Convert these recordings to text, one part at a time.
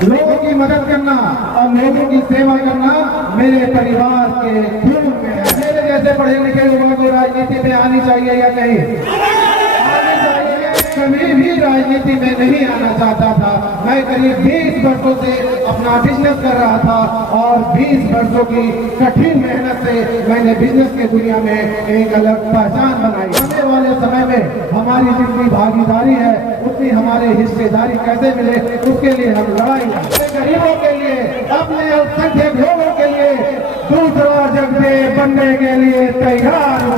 लोगों की मदद करना और लोगों की सेवा करना मेरे परिवार के खून में है। मेरे जैसे पढ़े लिखे युवा को राजनीति में आनी चाहिए या नहीं? आनी चाहिए। कभी भी राजनीति में नहीं आना चाहता था। मैं करीब 20 वर्षों से अपना बिजनेस कर रहा था और 20 वर्षों की कठिन मेहनत से मैंने बिजनेस की दुनिया में एक अलग पहचान बनाई। आने वाले समय में हमारी जितनी भागीदारी है उतनी हमारे हिस्सेदारी कैसे मिले उसके लिए हम लड़ाई लड़ेंगे। गरीबों के लिए, अपने अल्पसंख्यक लोगों के लिए दूसरा जगह बनने के लिए तैयार हो।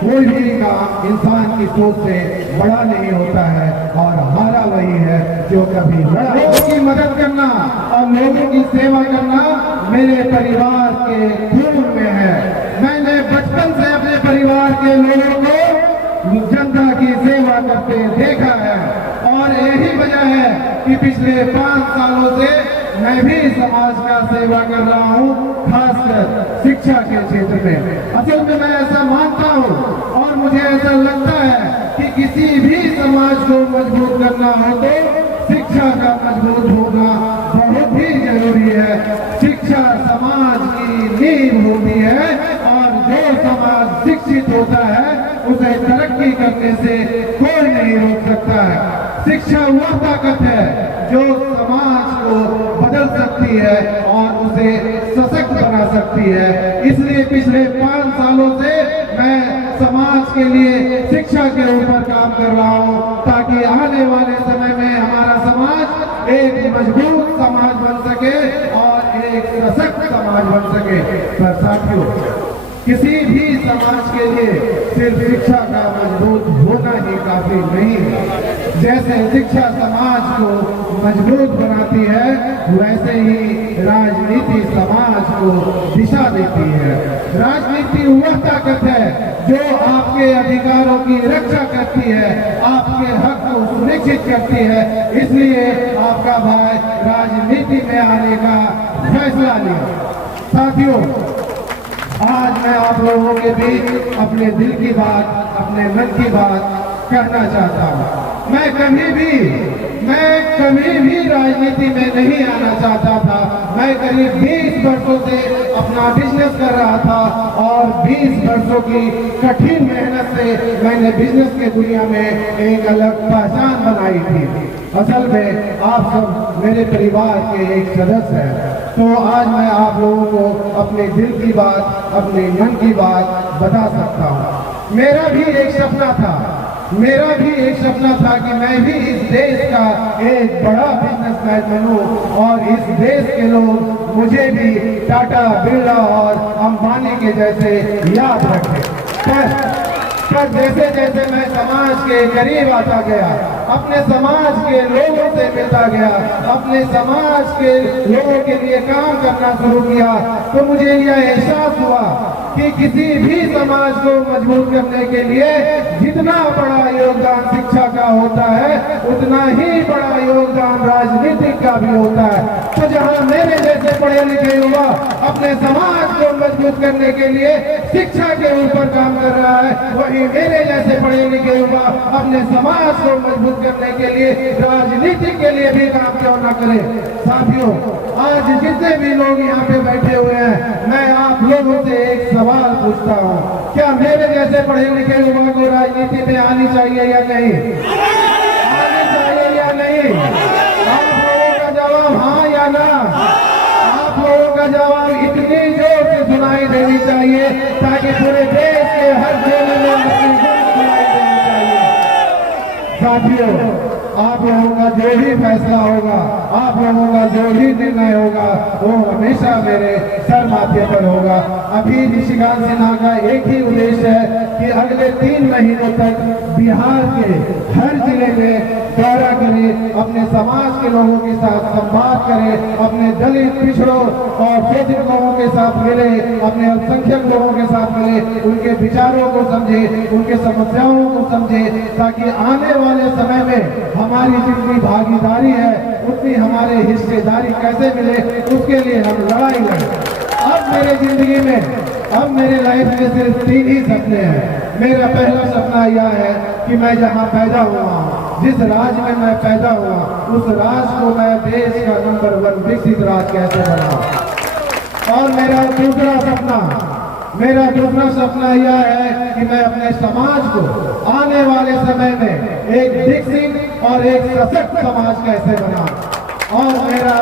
कोई भी काम इंसान की सोच से बड़ा नहीं होता है और हारा वही है जो कभी लड़ा। लोगों की मदद करना और लोगों की सेवा करना मेरे परिवार के खून में है। मैंने बचपन से अपने परिवार के लोगों को जनता की सेवा करते देखा है और यही वजह है कि पिछले 5 सालों से मैं भी समाज का सेवा कर रहा हूँ, खासकर शिक्षा के क्षेत्र में। असल में मैं ऐसा मानता हूँ और मुझे ऐसा लगता है कि किसी भी समाज को मजबूत करना हो तो शिक्षा का मजबूत होना बहुत ही जरूरी है। शिक्षा समाज की नींव होती है और जो समाज शिक्षित होता है उसे तरक्की करने से कोई नहीं रोक सकता है। शिक्षा वह ताकत है जो समाज को बदल सकती है और उसे सशक्त बना सकती है। इसलिए पिछले 5 सालों से मैं समाज के लिए शिक्षा के ऊपर काम कर रहा हूँ ताकि आने वाले समय में हमारा समाज एक मजबूत समाज बन सके और एक सशक्त समाज बन सके। पर साथियों, किसी भी समाज के लिए सिर्फ शिक्षा का मजबूत होना ही काफी नहीं है। जैसे शिक्षा समाज को मजबूत बनाती है वैसे ही राजनीति समाज को दिशा देती है। राजनीति वह ताकत है जो आपके अधिकारों की रक्षा करती है, आपके हक को सुनिश्चित करती है। इसलिए आपका भाई राजनीति में आने का फैसला लिया। साथियों, आज मैं आप लोगों के बीच अपने दिल की बात, अपने मन की बात कहना चाहता हूँ। मैं कभी भी राजनीति में नहीं आना चाहता था। मैं करीब 20 वर्षों से अपना बिजनेस कर रहा था और 20 वर्षों की कठिन मेहनत से मैंने बिजनेस की दुनिया में एक अलग पहचान बनाई थी। असल में आप सब मेरे परिवार के एक सदस्य हैं, तो आज मैं आप लोगों को अपने दिल की बात, अपने मन की बात बता सकता हूँ। मेरा भी एक सपना था कि मैं भी इस देश का एक बड़ा बिजनेसमैन बनूं और इस देश के लोग मुझे भी टाटा, बिरला और अंबानी के जैसे याद रखें। पर जैसे जैसे मैं समाज के करीब आता गया, अपने समाज के लोगों से मिलता गया, अपने समाज के लोगों के लिए काम करना शुरू किया, तो मुझे यह एहसास हुआ कि किसी भी समाज को मजबूत करने के लिए जितना बड़ा योगदान शिक्षा का होता है उतना ही बड़ा योगदान राजनीतिक का भी होता है। तो जहां मेरे जैसे पढ़े लिखे युवा अपने समाज को मजबूत करने के लिए शिक्षा के ऊपर काम कर रहा है, वही मेरे जैसे पढ़े लिखे युवा अपने समाज को मजबूत करने के लिए राजनीति के लिए भी काम क्यों न करे। साथियों, आज जितने भी लोग यहाँ पे बैठे हुए हैं, मैं आप लोगों से एक सवाल पूछता हूँ, क्या मेरे जैसे पढ़े लिखे युवा को राजनीति में आनी चाहिए या नहीं? आनी चाहिए या नहीं? आप लोगों का जवाब हाँ या ना? आप लोगों का जवाब इतनी जोर से सुनाई देनी चाहिए ताकि पूरे देश के हर जिले में अपनी गूंज सुनाई देनी चाहिए। साथियों, आप लोगों का जो भी फैसला होगा, आप लोगों का जो भी निर्णय होगा, वो हमेशा मेरे सर माथे पर होगा। अभी निशिकांत सिन्हा का एक ही उद्देश्य है कि अगले 3 महीनों तक बिहार के हर जिले में दौरा करे, अपने समाज के लोगों के साथ संवाद करे, अपने दलित, पिछड़ों और शोषित लोगों के साथ मिले, अपने अल्पसंख्यक लोगों के साथ मिले, उनके विचारों को समझे, उनके समस्याओं को समझे, ताकि आने वाले समय में हमारी जितनी भागीदारी है उतनी हमारे हिस्सेदारी कैसे मिले उसके लिए हम लड़ाई लड़ें। अब मेरे जिंदगी में, अब मेरे लाइफ में सिर्फ 3 ही सपने हैं। मेरा पहला सपना यह है कि मैं जहाँ पैदा हुआ हूँ जिस राज्य में मैं पैदा हुआ उस राज्य को मैं देश का नंबर 1 विकसित राज्य कैसे बनाऊं। और मेरा दूसरा सपना यह है कि मैं अपने समाज को आने वाले समय में एक विकसित और एक सशक्त समाज कैसे बनाऊं। और मेरा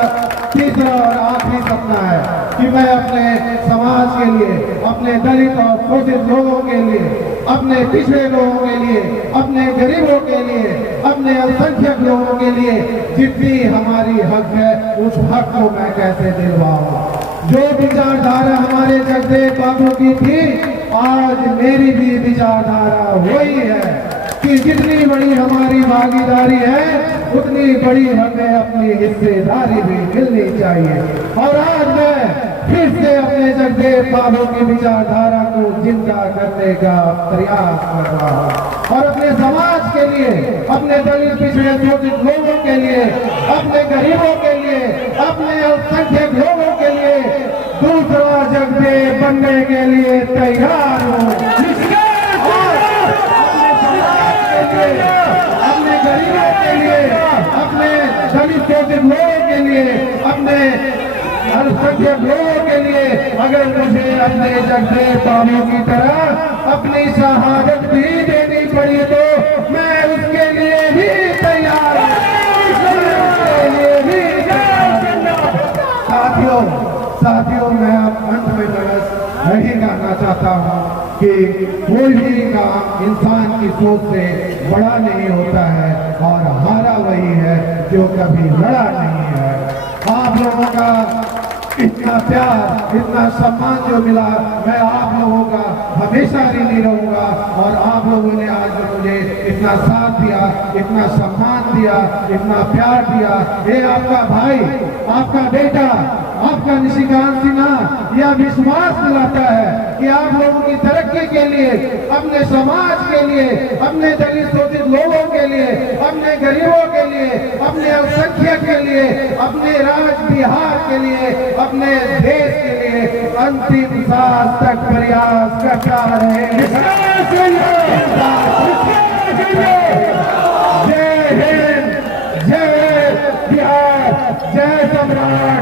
तीसरा और आखिरी सपना है कि मैं अपने समाज के लिए, अपने दलित और शोषित लोगों के लिए, अपने पिछड़े लोगों के लिए, अपने गरीबों के लिए, अपने अल्पसंख्यक लोगों के लिए जितनी हमारी हक है उस हक को मैं कैसे दिलवाऊं। जो विचारधारा हमारे जगदेव बाबू की थी, आज मेरी भी विचारधारा वही है कि जितनी बड़ी हमारी भागीदारी है उतनी बड़ी हमें अपनी हिस्सेदारी भी मिलनी चाहिए। और आज मैं फिर से अपने जगदेव बाबू की विचारधारा को जिंदा करने का प्रयास कर रहा हूँ और अपने समाज के लिए, अपने दलित पिछड़े शोषित लोगों के लिए, अपने गरीबों के लिए, अपने अल्पसंख्यक लोगों के लिए दूसरा जगदेव बनने के लिए तैयार हूँ। अपने गरीबों के लिए, अपने दलित शोषित लोगों के लिए, अपने अल्पसंख्यक लोगों के लिए अगर मुझे अपने जगदेव बाबू की तरह अपनी शहादत भी देनी पड़ी तो मैं उसके लिए भी तैयार हूं। साथियों मैं अब अंत में बस यही कहना चाहता हूँ कि कोई भी काम इंसान की सोच से बड़ा नहीं होता है और हारा वही है जो कभी लड़ा नहीं है। आप लोगों का इतना प्यार, इतना सम्मान जो मिला, मैं आप लोगों का हमेशा ऋणी रहूंगा। और आप लोगों ने आज मुझे इतना साथ दिया, इतना सम्मान दिया, इतना प्यार दिया, ये आपका भाई, आपका बेटा, आपका निशिकांत सिन्हा यह विश्वास दिलाता है कि आप लोगों की तरक्की के लिए, अपने समाज के लिए, अपने दलित शोषित लोगों के लिए, अपने गरीबों के लिए, अपने अल्पसंख्यक के लिए, अपने राज्य बिहार के लिए, अपने देश के लिए अंतिम सांस तक प्रयास करता रहेगा। जय हिंद, जय बिहार, जय सम्राट।